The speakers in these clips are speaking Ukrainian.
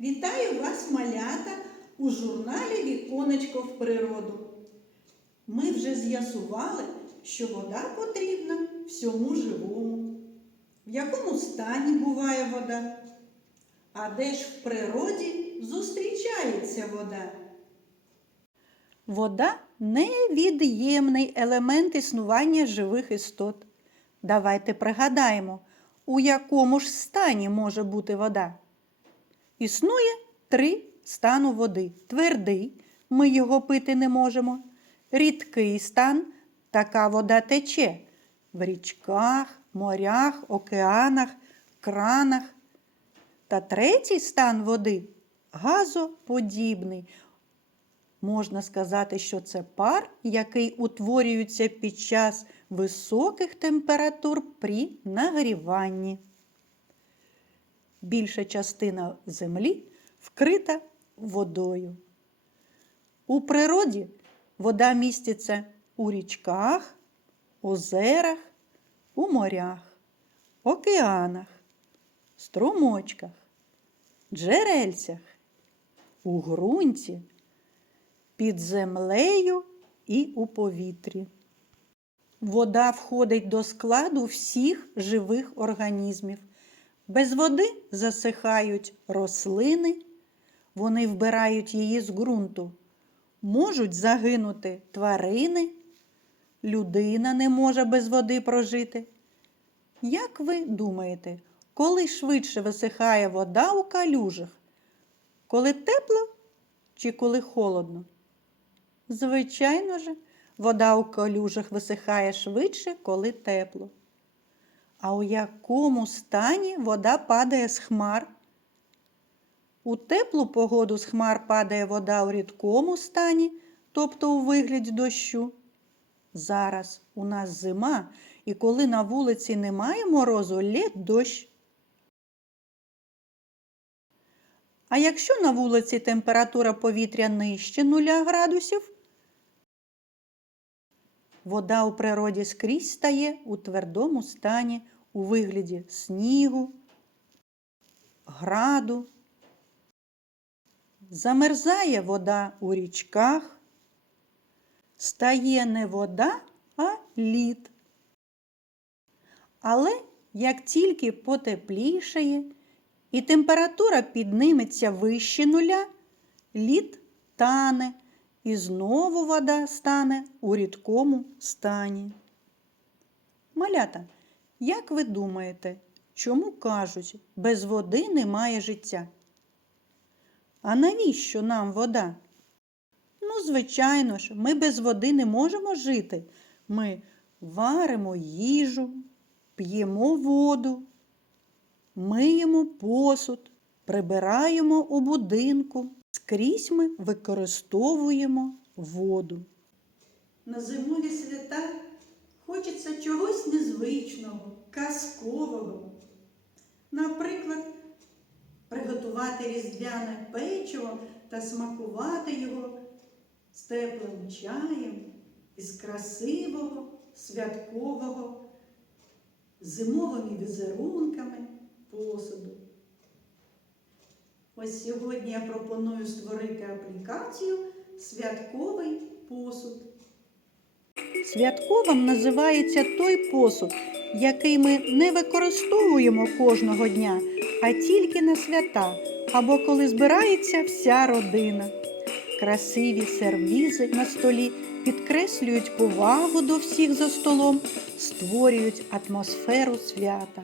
Вітаю вас, малята, у журналі Віконечко в природу. Ми вже з'ясували, що вода потрібна всьому живому. В якому стані буває вода? А де ж в природі зустрічається вода? Вода невід'ємний елемент існування живих істот. Давайте пригадаємо, у якому ж стані може бути вода. Існує три стану води: твердий, ми його пити не можемо. Рідкий стан така вода тече в річках, морях, океанах, кранах. Та третій стан води газоподібний. Можна сказати, що це пар, який утворюється під час високих температур при нагріванні. Більша частина землі вкрита водою. У природі вода міститься у річках, озерах, у морях, океанах, струмочках, джерельцях, у ґрунті, під землею і у повітрі. Вода входить до складу всіх живих організмів. Без води засихають рослини, вони вбирають її з ґрунту. Можуть загинути тварини, людина не може без води прожити. Як ви думаєте, коли швидше висихає вода у калюжах? Коли тепло чи коли холодно? Звичайно ж, вода у калюжах висихає швидше, коли тепло. А у якому стані вода падає з хмар? У теплу погоду з хмар падає вода у рідкому стані, тобто у вигляді дощу. Зараз у нас зима, і коли на вулиці немає морозу, лє дощ. А якщо на вулиці температура повітря нижче 0 градусів, вода у природі скрізь стає у твердому стані у вигляді снігу, граду. Замерзає вода у річках, стає не вода, а лід. Але як тільки потеплішає і температура підниметься вище нуля, лід тане і знову вода стане у рідкому стані. Малята, як ви думаєте, чому кажуть, без води немає життя? А навіщо нам вода? Ну, звичайно ж, ми без води не можемо жити. Ми варимо їжу, п'ємо воду, миємо посуд, прибираємо у будинку. Скрізь ми використовуємо воду. На зимові свята хочеться чогось незвичного, казкового. Наприклад, приготувати різдвяне печиво та смакувати його з теплим чаєм із красивого, святкового, зимовими візерунками посуду. Ось сьогодні я пропоную створити аплікацію Святковий посуд. Святковим називається той посуд, який ми не використовуємо кожного дня, а тільки на свята або коли збирається вся родина. Красиві сервізи на столі підкреслюють повагу до всіх за столом, створюють атмосферу свята.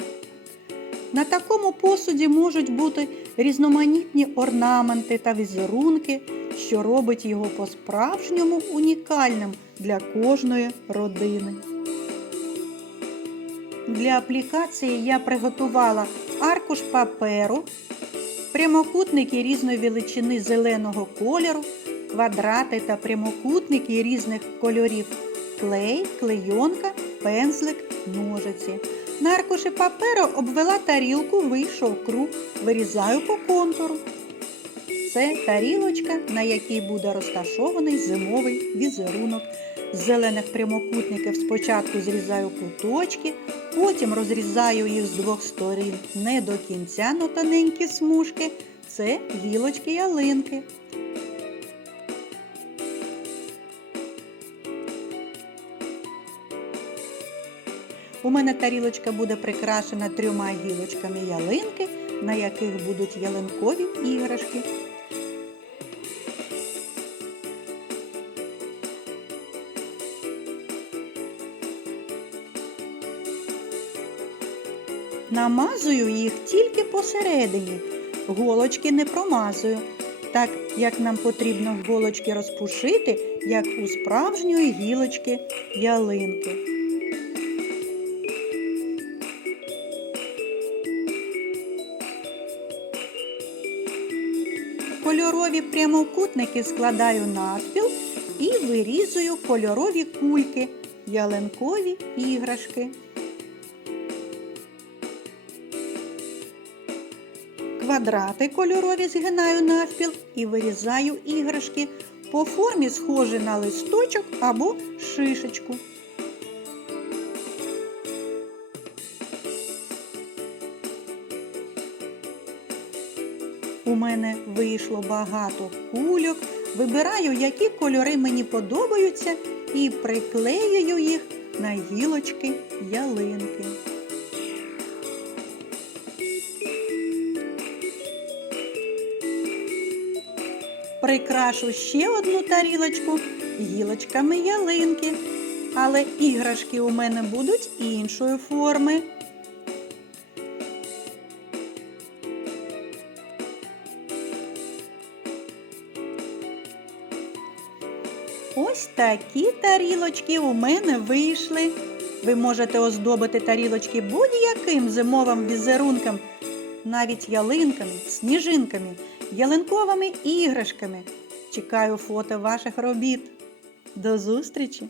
На такому посуді можуть бути різноманітні орнаменти та візерунки, що робить його по-справжньому унікальним для кожної родини. Для аплікації я приготувала аркуш паперу, прямокутники різної величини зеленого кольору, квадрати та прямокутники різних кольорів, клей, клейонка, пензлик, ножиці. На аркуші паперу обвела тарілку, вийшов круг, вирізаю по контуру. Це тарілочка, на якій буде розташований зимовий візерунок. З зелених прямокутників спочатку зрізаю куточки, потім розрізаю їх з двох сторін не до кінця на тоненькі смужки. Це гілочки ялинки. У мене тарілочка буде прикрашена трьома гілочками ялинки, на яких будуть ялинкові іграшки. Намазую їх тільки посередині, голочки не промазую, так як нам потрібно голочки розпушити, як у справжньої гілочки ялинки. Кольорові прямокутники складаю навпіл і вирізую кольорові кульки, ялинкові іграшки. Квадрати кольорові згинаю навпіл і вирізаю іграшки по формі схожі на листочок або шишечку. У мене вийшло багато кульок. Вибираю, які кольори мені подобаються, і приклеюю їх на гілочки ялинки. Прикрашу ще одну тарілочку гілочками ялинки, але іграшки у мене будуть іншої форми. Ось такі тарілочки у мене вийшли. Ви можете оздобити тарілочки будь-яким зимовим візерунком, навіть ялинками, сніжинками, ялинковими іграшками. Чекаю фото ваших робіт. До зустрічі!